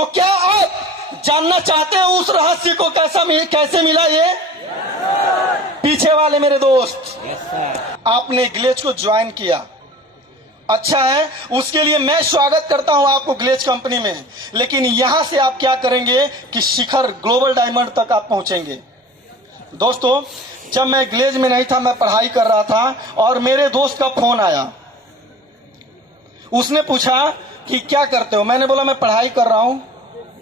तो क्या आप जानना चाहते हैं उस रहस्य को कैसे मिला ये? पीछे वाले मेरे दोस्त, आपने ग्लेज को ज्वाइन किया, अच्छा है, उसके लिए मैं स्वागत करता हूं आपको ग्लेज कंपनी में। लेकिन यहां से आप क्या करेंगे कि शिखर ग्लोबल डायमंड तक आप पहुंचेंगे। दोस्तों, जब मैं ग्लेज में नहीं था, मैं पढ़ाई कर रहा था और मेरे दोस्त का फोन आया। उसने पूछा कि क्या करते हो? मैंने बोला मैं पढ़ाई कर रहा हूं।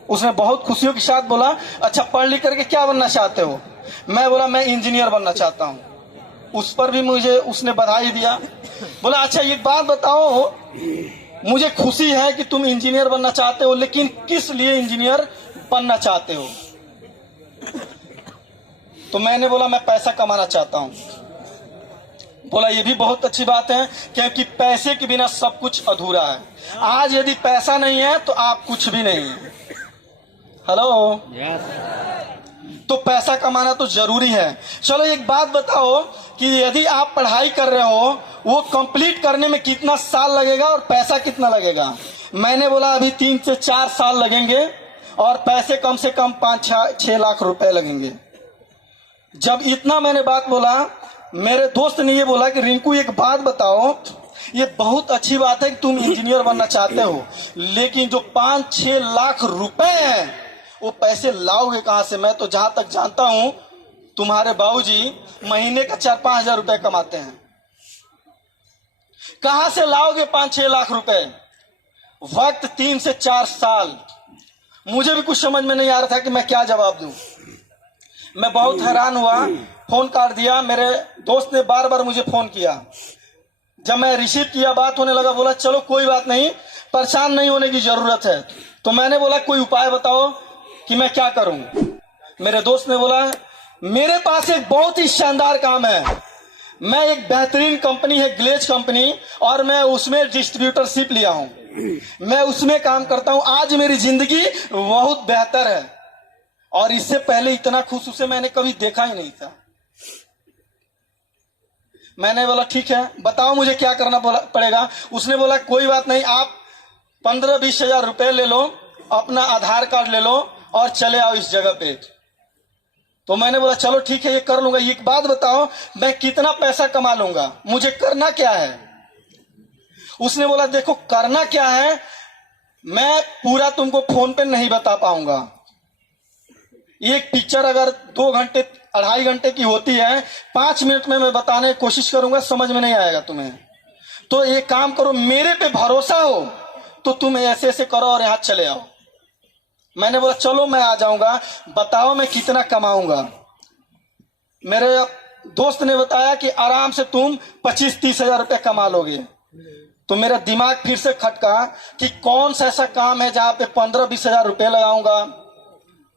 उसने बहुत खुशियों के साथ बोला, अच्छा पढ़ लिख करके क्या बनना चाहते हो? मैं बोला मैं इंजीनियर बनना चाहता हूं। उस पर भी मुझे उसने बधाई दिया। बोला अच्छा एक बात बताओ, मुझे खुशी है कि तुम इंजीनियर बनना चाहते हो, लेकिन किस लिए इंजीनियर बनना चाहते हो? तो मैंने बोला मैं पैसा कमाना चाहता हूं। बोला ये भी बहुत अच्छी बात है, क्योंकि पैसे के बिना सब कुछ अधूरा है। आज यदि पैसा नहीं है तो आप कुछ भी नहीं है। हेलो, तो पैसा कमाना तो जरूरी है। चलो एक बात बताओ कि यदि आप पढ़ाई कर रहे हो, वो कंप्लीट करने में कितना साल लगेगा और पैसा कितना लगेगा? मैंने बोला अभी 3 से 4 साल लगेंगे और पैसे कम से कम 5-6 लाख रुपए लगेंगे। जब इतना मैंने बात बोला, मेरे दोस्त ने ये बोला कि रिंकू एक बात बताओ, ये बहुत अच्छी बात है कि तुम इंजीनियर बनना चाहते हो, लेकिन जो 5-6 लाख रुपए हैं वो पैसे लाओगे कहां से? मैं तो जहां तक जानता हूं तुम्हारे बाबूजी महीने का 4-5 हजार रुपए कमाते हैं। कहां से लाओगे 5-6 लाख रुपए? वक्त 3 से 4 साल। मुझे भी कुछ समझ में नहीं आ रहा था कि मैं क्या जवाब दूं। मैं बहुत हैरान हुआ, फोन काट दिया। मेरे दोस्त ने बार बार मुझे फोन किया। जब मैं रिसीव किया, बात होने लगा, बोला चलो कोई बात नहीं, परेशान नहीं होने की जरूरत है। तो मैंने बोला कोई उपाय बताओ कि मैं क्या करूं। मेरे दोस्त ने बोला मेरे पास एक बहुत ही शानदार काम है। मैं एक बेहतरीन कंपनी है ग्लेज कंपनी, और मैं उसमें डिस्ट्रीब्यूटरशिप लिया हूं। मैं उसमें काम करता हूं। आज मेरी जिंदगी बहुत बेहतर है, और इससे पहले इतना खुश उसे मैंने कभी देखा ही नहीं था। मैंने बोला ठीक है, बताओ मुझे क्या करना पड़ेगा। उसने बोला कोई बात नहीं, आप 15-20 हजार रुपए ले लो, अपना आधार कार्ड ले लो और चले आओ इस जगह पे। तो मैंने बोला चलो ठीक है, ये कर लूंगा। एक बात बताओ, मैं कितना पैसा कमा लूंगा, मुझे करना क्या है? उसने बोला देखो करना क्या है, मैं पूरा तुमको फोन पे नहीं बता पाऊंगा। एक पिक्चर अगर 2 घंटे 2.5 घंटे की होती है, 5 मिनट में मैं बताने की कोशिश करूंगा, समझ में नहीं आएगा तुम्हें। तो एक काम करो, मेरे पे भरोसा हो तो तुम ऐसे ऐसे करो और यहां चले आओ। मैंने बोला चलो मैं आ जाऊंगा, बताओ मैं कितना कमाऊंगा। मेरे दोस्त ने बताया कि आराम से तुम 25-30 हजार रुपये कमा लोगे। तो मेरा दिमाग फिर से खटका कि कौन सा ऐसा काम है जहां पे 15-20 हजार रुपये लगाऊंगा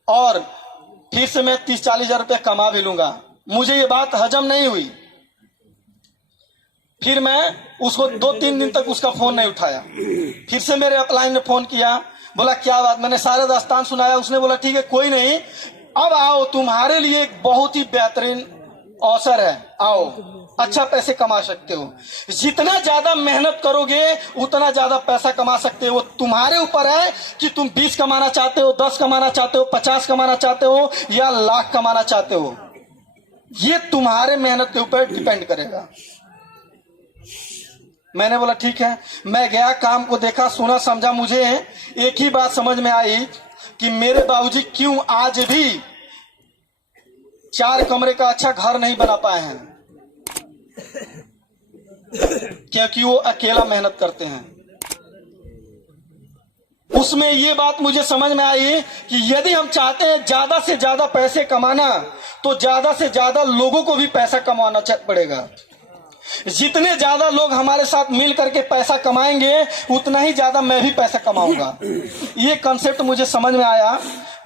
और फिर से मैं 30-40 हजार रुपये कमा भी लूंगा। मुझे ये बात हजम नहीं हुई। फिर मैं उसको 2-3 दिन तक उसका फोन नहीं उठाया। फिर से मेरे अपलाइन ने फोन किया, बोला क्या बात? मैंने सारा दास्तान सुनाया। उसने बोला ठीक है कोई नहीं, अब आओ, तुम्हारे लिए एक बहुत ही बेहतरीन अवसर है, आओ, अच्छा पैसे कमा सकते हो। जितना ज्यादा मेहनत करोगे उतना ज्यादा पैसा कमा सकते हो। तुम्हारे ऊपर है कि तुम 20 कमाना चाहते हो, 10 कमाना चाहते हो, 50 कमाना चाहते हो या लाख कमाना चाहते हो। ये तुम्हारे मेहनत के ऊपर डिपेंड करेगा। मैंने बोला ठीक है। मैं गया, काम को देखा, सुना, समझा। मुझे एक ही बात समझ में आई कि मेरे बाबूजी क्यों आज भी 4 कमरे का अच्छा घर नहीं बना पाए हैं, क्योंकि वो अकेला मेहनत करते हैं। उसमें ये बात मुझे समझ में आई कि यदि हम चाहते हैं ज्यादा से ज्यादा पैसे कमाना, तो ज्यादा से ज्यादा लोगों को भी पैसा कमाना पड़ेगा। जितने ज्यादा लोग हमारे साथ मिल करके पैसा कमाएंगे, उतना ही ज्यादा मैं भी पैसा कमाऊंगा। ये कंसेप्ट मुझे समझ में आया।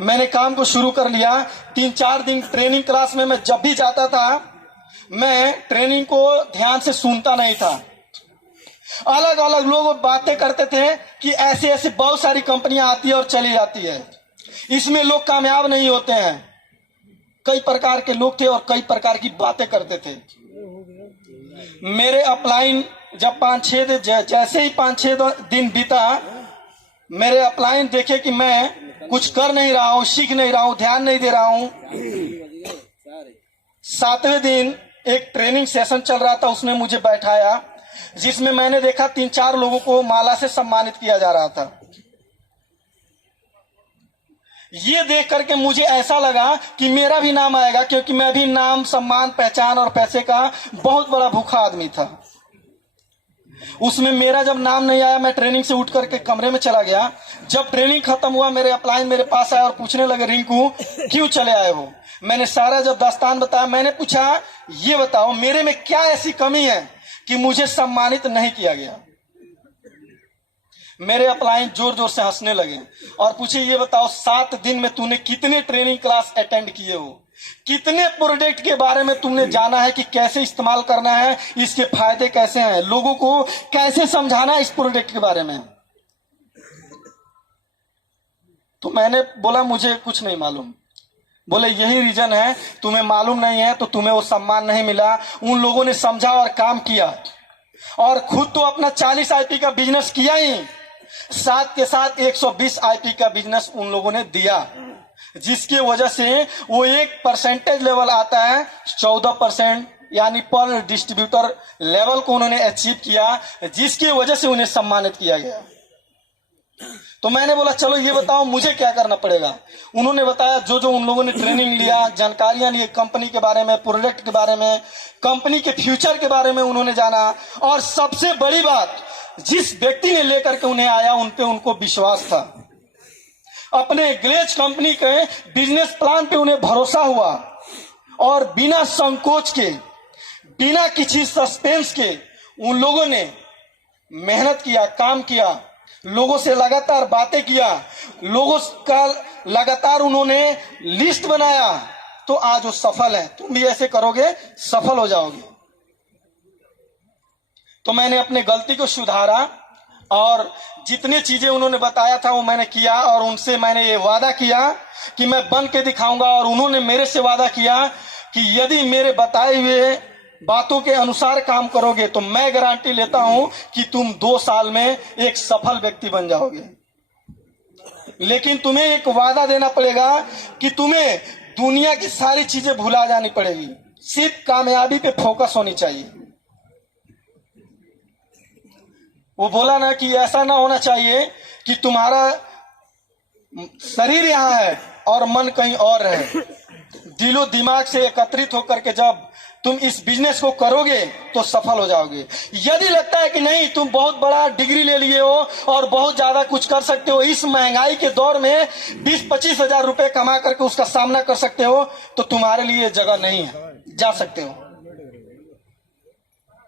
मैंने काम को शुरू कर लिया। 3-4 दिन ट्रेनिंग क्लास में मैं जब भी जाता था, मैं ट्रेनिंग को ध्यान से सुनता नहीं था। अलग अलग लोग बातें करते थे कि ऐसे ऐसे बहुत सारी कंपनियां आती है और चली जाती है, इसमें लोग कामयाब नहीं होते हैं। कई प्रकार के लोग थे और कई प्रकार की बातें करते थे। मेरे अपलाइन जब 5-6 दिन, जैसे ही 5-6 दिन बीता, मेरे अपलाइन देखे कि मैं कुछ कर नहीं रहा हूं, सीख नहीं रहा हूं, ध्यान नहीं दे रहा हूं। 7वें दिन एक ट्रेनिंग सेशन चल रहा था, उसने मुझे बैठाया, जिसमें मैंने देखा 3-4 लोगों को माला से सम्मानित किया जा रहा था। ये देख करके मुझे ऐसा लगा कि मेरा भी नाम आएगा, क्योंकि मैं भी नाम, सम्मान, पहचान और पैसे का बहुत बड़ा भूखा आदमी था। उसमें मेरा जब नाम नहीं आया, मैं ट्रेनिंग से उठ करके कमरे में चला गया। जब ट्रेनिंग खत्म हुआ, मेरे अपलाइन मेरे पास आया और पूछने लगे, रिंकू क्यों चले आए हो? मैंने सारा जब दास्तान बताया, मैंने पूछा ये बताओ मेरे में क्या ऐसी कमी है कि मुझे सम्मानित नहीं किया गया? मेरे अपलाइन जोर जोर से हंसने लगे और पूछे ये बताओ 7 दिन में तूने कितने ट्रेनिंग क्लास अटेंड किए हो, कितने प्रोडक्ट के बारे में तुमने जाना है कि कैसे इस्तेमाल करना है, इसके फायदे कैसे हैं, लोगों को कैसे समझाना है इस प्रोडक्ट के बारे में? तो मैंने बोला मुझे कुछ नहीं मालूम। बोले यही रीजन है, तुम्हें मालूम नहीं है तो तुम्हें वो सम्मान नहीं मिला। उन लोगों ने समझा और काम किया, और खुद तो अपना 40 आईपी का बिजनेस किया ही, साथ के साथ 120 आईपी का बिजनेस उन लोगों ने दिया, जिसकी वजह से वो एक परसेंटेज लेवल आता है 14%, यानी पर डिस्ट्रीब्यूटर लेवल को उन्होंने अचीव किया, जिसकी वजह से उन्हें सम्मानित किया गया। तो मैंने बोला चलो ये बताओ मुझे क्या करना पड़ेगा। उन्होंने बताया जो जो उन लोगों ने ट्रेनिंग लिया, जानकारियां ली कंपनी के बारे में, प्रोडक्ट के बारे में, कंपनी के फ्यूचर के बारे में उन्होंने जाना, और सबसे बड़ी बात, जिस व्यक्ति ने लेकर के उन्हें आया उन पे उनको विश्वास था। अपने ग्लेज कंपनी के बिजनेस प्लान पे उन्हें भरोसा हुआ, और बिना संकोच के, बिना किसी सस्पेंस के उन लोगों ने मेहनत किया, काम किया, लोगों से लगातार बातें किया, लोगों का लगातार उन्होंने लिस्ट बनाया, तो आज वो सफल है। तुम भी ऐसे करोगे, सफल हो जाओगे। तो मैंने अपने गलती को सुधारा, और जितनी चीजें उन्होंने बताया था वो मैंने किया, और उनसे मैंने ये वादा किया कि मैं बन के दिखाऊंगा, और उन्होंने मेरे से वादा किया कि यदि मेरे बताए हुए बातों के अनुसार काम करोगे तो मैं गारंटी लेता हूं कि तुम 2 साल में एक सफल व्यक्ति बन जाओगे। लेकिन तुम्हें एक वादा देना पड़ेगा कि तुम्हें दुनिया की सारी चीजें भुला जानी पड़ेगी, सिर्फ कामयाबी पे फोकस होनी चाहिए। वो बोला ना कि ऐसा ना होना चाहिए कि तुम्हारा शरीर यहां है और मन कहीं और है। दिलो दिमाग से एकत्रित होकर के जब तुम इस बिजनेस को करोगे तो सफल हो जाओगे। यदि लगता है कि नहीं तुम बहुत बड़ा डिग्री ले लिए हो और बहुत ज्यादा कुछ कर सकते हो, इस महंगाई के दौर में 20-25 हजार रुपए कमा करके उसका सामना कर सकते हो, तो तुम्हारे लिए जगह नहीं है, जा सकते हो।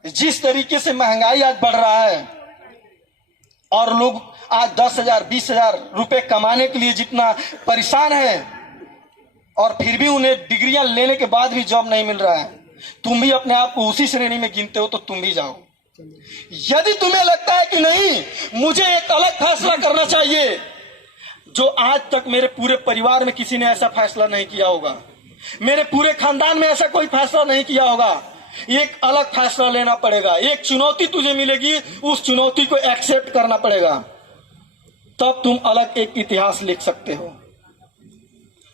जिस तरीके से महंगाई आज बढ़ रहा है, और लोग आज 10,000-20,000 रुपए कमाने के लिए जितना परेशान है, और फिर भी उन्हें डिग्रियां लेने के बाद भी जॉब नहीं मिल रहा है, तुम भी अपने आप को उसी श्रेणी में गिनते हो तो तुम भी जाओ। यदि तुम्हें लगता है कि नहीं मुझे एक अलग फैसला करना चाहिए, जो आज तक मेरे पूरे परिवार में किसी ने ऐसा फैसला नहीं किया होगा, मेरे पूरे खानदान में ऐसा कोई फैसला नहीं किया होगा, एक अलग फैसला लेना पड़ेगा। एक चुनौती तुझे मिलेगी, उस चुनौती को एक्सेप्ट करना पड़ेगा, तब तुम अलग एक इतिहास लिख सकते हो।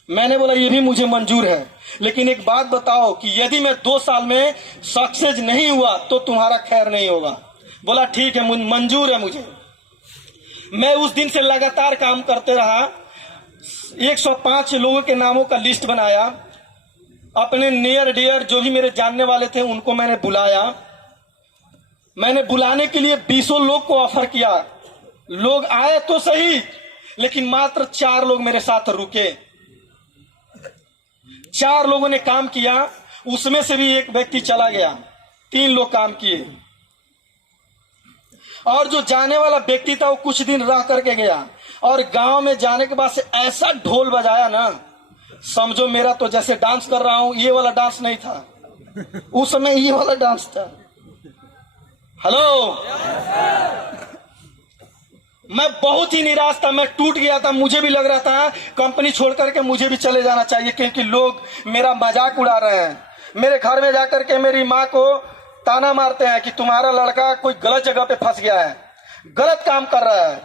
मैंने बोला ये भी मुझे मंजूर है, लेकिन एक बात बताओ कि यदि मैं 2 साल में सक्सेस नहीं हुआ तो तुम्हारा खैर नहीं होगा। बोला ठीक है, मंजूर है मुझे। मैं उस दिन से लगातार काम करते रहा, 105 लोगों के नामों का लिस्ट बनाया, अपने नियर डियर जो भी मेरे जानने वाले थे उनको मैंने बुलाया। मैंने बुलाने के लिए 20 लोग को ऑफर किया, लोग आए तो सही, लेकिन मात्र 4 लोग मेरे साथ रुके। 4 लोगों ने काम किया, उसमें से भी एक व्यक्ति चला गया, 3 लोग काम किए, और जो जाने वाला व्यक्ति था वो कुछ दिन रह करके गया, और गांव में जाने के बाद से ऐसा ढोल बजाया ना, समझो मेरा तो जैसे डांस कर रहा हूं, ये वाला डांस नहीं था, उस समय ये वाला डांस था। हेलो, मैं बहुत ही निराश था, मैं टूट गया था। मुझे भी लग रहा था कंपनी छोड़ करके मुझे भी चले जाना चाहिए, क्योंकि लोग मेरा मजाक उड़ा रहे हैं। मेरे घर में जाकर के मेरी माँ को ताना मारते हैं कि तुम्हारा लड़का कोई गलत जगह पे फंस गया है, गलत काम कर रहा है।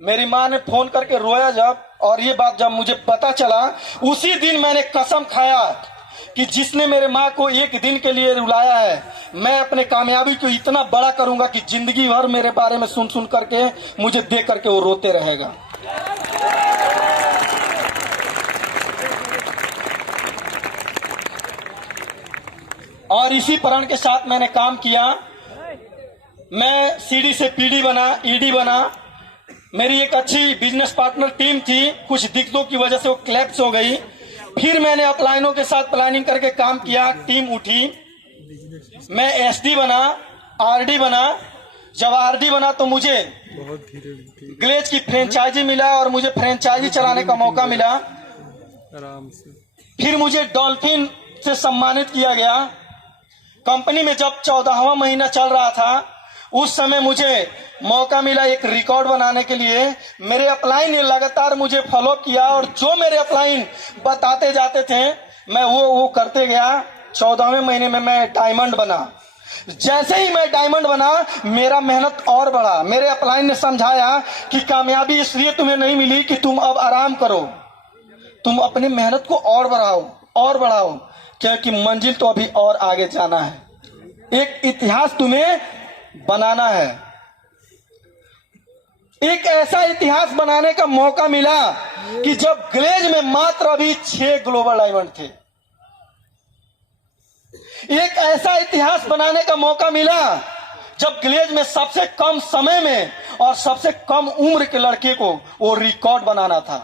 मेरी माँ ने फोन करके रोया जब, और ये बात जब मुझे पता चला, उसी दिन मैंने कसम खाया कि जिसने मेरे माँ को एक दिन के लिए रुलाया है, मैं अपने कामयाबी को इतना बड़ा करूंगा कि जिंदगी भर मेरे बारे में सुन सुन करके मुझे देख करके वो रोते रहेगा। और इसी प्रण के साथ मैंने काम किया। मैं सीडी से पीडी बना, ईडी बना। मेरी एक अच्छी बिजनेस पार्टनर टीम थी, कुछ दिक्कतों की वजह से वो क्लैप्स हो गई। फिर मैंने अपलाइनों के साथ प्लानिंग करके काम किया, टीम उठी। मैं एसडी बना, आरडी बना। जब आरडी बना तो मुझे ग्लेज की फ्रेंचाइजी मिला और मुझे फ्रेंचाइजी चलाने का मौका मिला। आराम से फिर मुझे डॉल्फिन से सम्मानित किया गया। कंपनी में जब 14वां महीना चल रहा था, उस समय मुझे मौका मिला एक रिकॉर्ड बनाने के लिए। मेरे अपलाइन ने लगातार मुझे फॉलो किया और जो मेरे अपलाइन बताते जाते थे मैं वो करते गया। 14वें महीने में मैं डायमंड बना। जैसे ही मैं डायमंड बना, मेरा मेहनत और बढ़ा। मेरे अपलाइन ने समझाया कि कामयाबी इसलिए तुम्हें नहीं मिली कि तुम अब आराम करो, तुम अपनी मेहनत को और बढ़ाओ, क्योंकि मंजिल तो अभी और आगे जाना है। एक इतिहास तुम्हें बनाना है। एक ऐसा इतिहास बनाने का मौका मिला कि जब ग्लेज में मात्र अभी 6 ग्लोबल डायमंड थे। एक ऐसा इतिहास बनाने का मौका मिला जब ग्लेज में सबसे कम समय में और सबसे कम उम्र के लड़के को वो रिकॉर्ड बनाना था,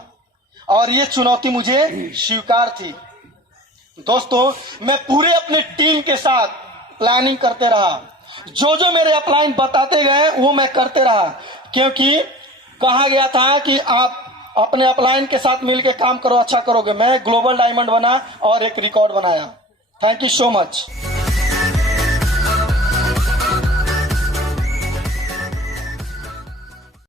और ये चुनौती मुझे स्वीकार थी। दोस्तों, मैं पूरे अपने टीम के साथ प्लानिंग करते रहा। जो मेरे अपलाइन बताते गए वो मैं करते रहा, क्योंकि कहा गया था कि आप अपने अपलाइन के साथ मिलकर काम करो, अच्छा करोगे। मैं ग्लोबल डायमंड बना और एक रिकॉर्ड बनाया। Thank you so much.